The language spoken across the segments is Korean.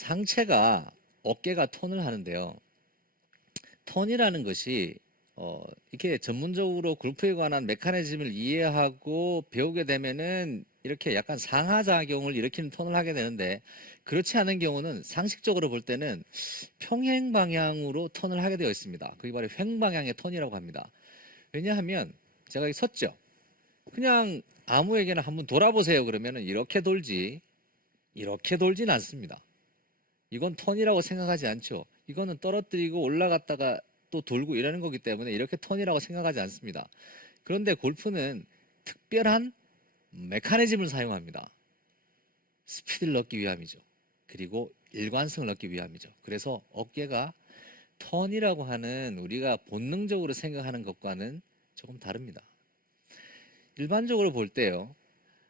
상체가 어깨가 턴을 하는데요. 턴이라는 것이 이렇게 전문적으로 골프에 관한 메커니즘을 이해하고 배우게 되면은 이렇게 약간 상하작용을 일으키는 턴을 하게 되는데, 그렇지 않은 경우는 상식적으로 볼 때는 평행 방향으로 턴을 하게 되어 있습니다. 그게 바로 횡방향의 턴이라고 합니다. 왜냐하면 제가 여기 섰죠. 그냥 아무에게나 한번 돌아보세요 그러면은 이렇게 돌지, 이렇게 돌진 않습니다. 이건 턴이라고 생각하지 않죠. 이거는 떨어뜨리고 올라갔다가 또 돌고 이러는 거기 때문에 이렇게 턴이라고 생각하지 않습니다. 그런데 골프는 특별한 메커니즘을 사용합니다. 스피드를 얻기 위함이죠. 그리고 일관성을 얻기 위함이죠. 그래서 어깨가 턴이라고 하는 우리가 본능적으로 생각하는 것과는 조금 다릅니다. 일반적으로 볼 때요,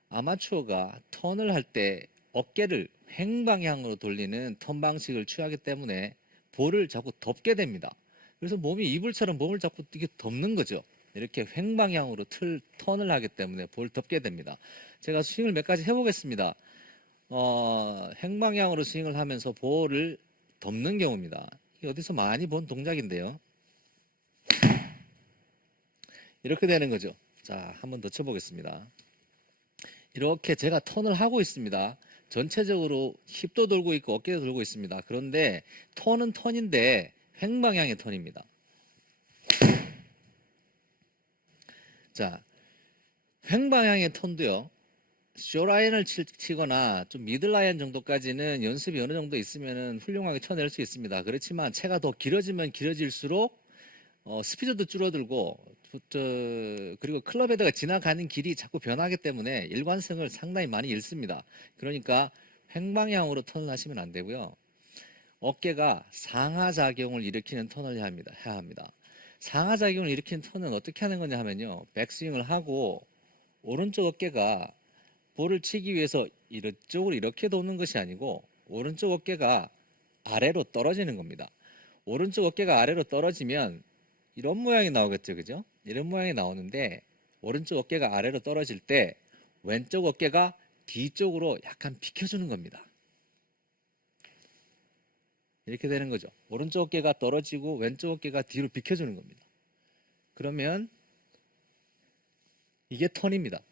아마추어가 턴을 할 때 어깨를 횡방향으로 돌리는 턴 방식을 취하기 때문에 볼을 자꾸 덮게 됩니다. 그래서 몸이 이불처럼 몸을 자꾸 이렇게 덮는 거죠. 이렇게 횡방향으로 턴을 하기 때문에 볼 덮게 됩니다. 제가 스윙을 몇 가지 해보겠습니다. 횡방향으로 스윙을 하면서 볼을 덮는 경우입니다. 이게 어디서 많이 본 동작인데요. 이렇게 되는 거죠. 자, 한번 더 쳐보겠습니다. 이렇게 제가 턴을 하고 있습니다. 전체적으로 힙도 돌고 있고 어깨도 돌고 있습니다. 그런데 턴은 턴인데 횡방향의 턴입니다. 자, 횡방향의 턴도요, 쇼라인을 치거나 좀 미들라인 정도까지는 연습이 어느 정도 있으면 훌륭하게 쳐낼 수 있습니다. 그렇지만 채가 더 길어지면 길어질수록 스피드도 줄어들고 그리고 클럽 헤드가 지나가는 길이 자꾸 변하기 때문에 일관성을 상당히 많이 잃습니다. 그러니까 횡방향으로 턴을 하시면 안 되고요. 어깨가 상하작용을 일으키는 턴을 해야 합니다. 상하작용을 일으키는 턴은 어떻게 하는 거냐 하면요, 백스윙을 하고 오른쪽 어깨가 볼을 치기 위해서 이쪽으로 이렇게 도는 것이 아니고 오른쪽 어깨가 아래로 떨어지는 겁니다. 오른쪽 어깨가 아래로 떨어지면 이런 모양이 나오겠죠, 그죠? 이런 모양이 나오는데, 오른쪽 어깨가 아래로 떨어질 때 왼쪽 어깨가 뒤쪽으로 약간 비켜주는 겁니다. 이렇게 되는 거죠. 오른쪽 어깨가 떨어지고 왼쪽 어깨가 뒤로 비켜주는 겁니다. 그러면 이게 턴입니다.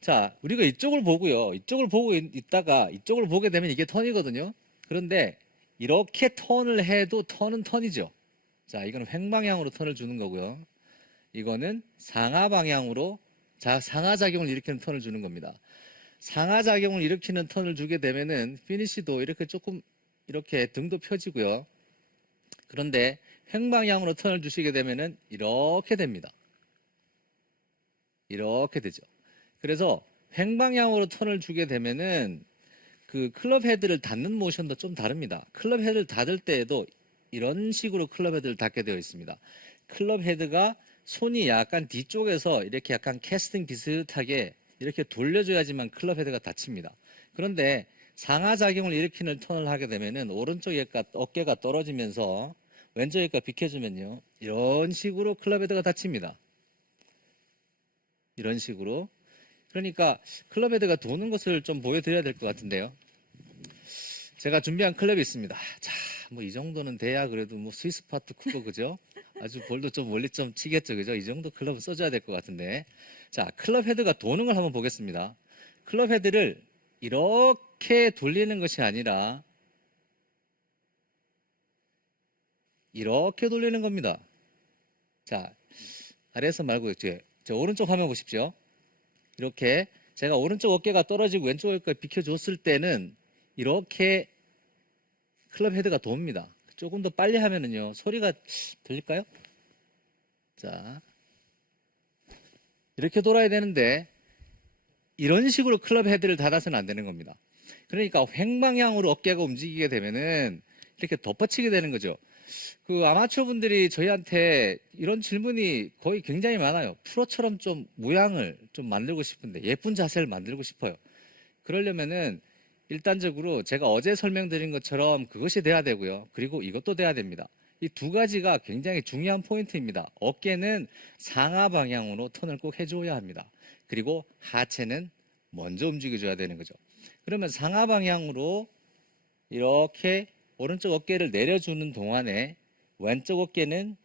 자, 우리가 이쪽을 보고요, 이쪽을 보고 있다가 이쪽을 보게 되면 이게 턴이거든요. 그런데 이렇게 턴을 해도 턴은 턴이죠. 자, 이거는 횡방향으로 턴을 주는 거고요. 이거는 상하방향으로 상하작용을 일으키는 턴을 주는 겁니다. 상하작용을 일으키는 턴을 주게 되면은 피니시도 이렇게 조금 이렇게 등도 펴지고요. 그런데 횡방향으로 턴을 주시게 되면은 이렇게 됩니다. 이렇게 되죠. 그래서 횡방향으로 턴을 주게 되면은 그 클럽 헤드를 닫는 모션도 좀 다릅니다. 클럽 헤드를 닫을 때에도 이런 식으로 클럽 헤드를 닫게 되어 있습니다. 클럽 헤드가 손이 약간 뒤쪽에서 이렇게 약간 캐스팅 비슷하게 이렇게 돌려줘야지만 클럽 헤드가 닫힙니다. 그런데 상하작용을 일으키는 턴을 하게 되면은 오른쪽 어깨가 떨어지면서 왼쪽 어깨가 비켜주면요, 이런 식으로 클럽 헤드가 닫힙니다. 이런 식으로. 그러니까 클럽 헤드가 도는 것을 좀 보여드려야 될 것 같은데요. 제가 준비한 클럽이 있습니다. 자, 뭐 이 정도는 돼야 그래도 뭐 스위스 파트 크고, 그죠? 아주 볼도 좀 멀리 좀 치겠죠, 그죠? 이 정도 클럽은 써줘야 될 것 같은데. 자, 클럽 헤드가 도는 걸 한번 보겠습니다. 클럽 헤드를 이렇게 돌리는 것이 아니라 이렇게 돌리는 겁니다. 자, 아래에서 말고 저 오른쪽 화면 보십시오. 이렇게 제가 오른쪽 어깨가 떨어지고 왼쪽 어깨가 비켜줬을 때는 이렇게 클럽 헤드가 돕니다. 조금 더 빨리 하면은요, 소리가 들릴까요? 자, 이렇게 돌아야 되는데 이런 식으로 클럽 헤드를 닫아서는 안 되는 겁니다. 그러니까 횡방향으로 어깨가 움직이게 되면은 이렇게 덮어치게 되는 거죠. 그 아마추어 분들이 저희한테 이런 질문이 거의 굉장히 많아요. 프로처럼 좀 모양을 좀 만들고 싶은데, 예쁜 자세를 만들고 싶어요. 그러려면은 일단적으로 제가 어제 설명드린 것처럼 그것이 돼야 되고요. 그리고 이것도 돼야 됩니다. 이 두 가지가 굉장히 중요한 포인트입니다. 어깨는 상하 방향으로 턴을 꼭 해줘야 합니다. 그리고 하체는 먼저 움직여줘야 되는 거죠. 그러면 상하 방향으로 이렇게 오른쪽 어깨를 내려주는 동안에 왼쪽 어깨는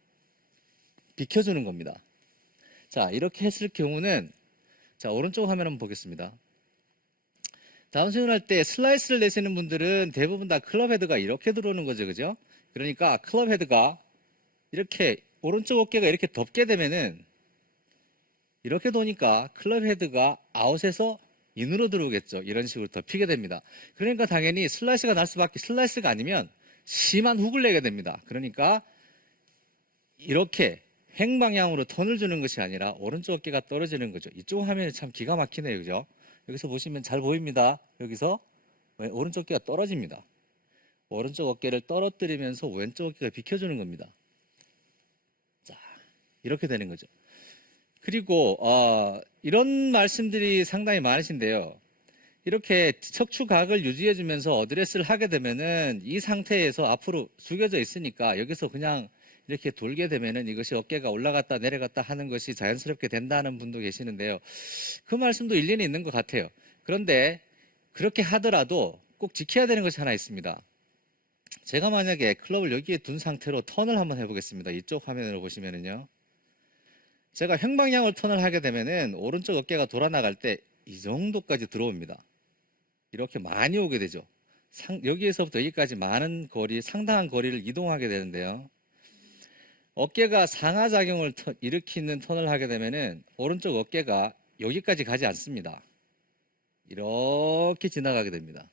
비켜주는 겁니다. 자, 이렇게 했을 경우는 자, 오른쪽 화면 한번 보겠습니다. 다운스윙을 할 때 슬라이스를 내시는 분들은 대부분 다 클럽 헤드가 이렇게 들어오는 거죠. 그죠? 그러니까 클럽 헤드가 이렇게 오른쪽 어깨가 이렇게 덮게 되면은 이렇게 도니까 클럽 헤드가 아웃에서 인으로 들어오겠죠. 이런 식으로 덮이게 됩니다. 그러니까 당연히 슬라이스가 날 수밖에, 슬라이스가 아니면 심한 훅을 내게 됩니다. 그러니까 이렇게 횡방향으로 턴을 주는 것이 아니라 오른쪽 어깨가 떨어지는 거죠. 이쪽 화면이 참 기가 막히네요. 그죠? 여기서 보시면 잘 보입니다. 여기서 오른쪽 어깨가 떨어집니다. 오른쪽 어깨를 떨어뜨리면서 왼쪽 어깨가 비켜주는 겁니다. 자, 이렇게 되는 거죠. 그리고 이런 말씀들이 상당히 많으신데요. 이렇게 척추각을 유지해주면서 어드레스를 하게 되면은 이 상태에서 앞으로 숙여져 있으니까 여기서 그냥 이렇게 돌게 되면은 이것이 어깨가 올라갔다 내려갔다 하는 것이 자연스럽게 된다는 분도 계시는데요. 그 말씀도 일리는 있는 것 같아요. 그런데 그렇게 하더라도 꼭 지켜야 되는 것이 하나 있습니다. 제가 만약에 클럽을 여기에 둔 상태로 턴을 한번 해보겠습니다. 이쪽 화면으로 보시면은요. 제가 횡방향을 턴을 하게 되면은 오른쪽 어깨가 돌아 나갈 때 이 정도까지 들어옵니다. 이렇게 많이 오게 되죠. 여기에서부터 여기까지 많은 거리, 상당한 거리를 이동하게 되는데요. 어깨가 상하작용을 일으키는 턴을 하게 되면은 오른쪽 어깨가 여기까지 가지 않습니다. 이렇게 지나가게 됩니다.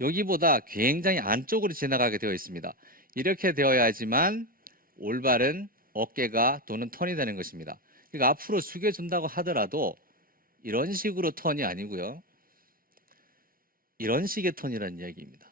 여기보다 굉장히 안쪽으로 지나가게 되어 있습니다. 이렇게 되어야지만 올바른 어깨가 도는 턴이 되는 것입니다. 그러니까 앞으로 숙여준다고 하더라도 이런 식으로 턴이 아니고요. 이런 식의 턴이라는 이야기입니다.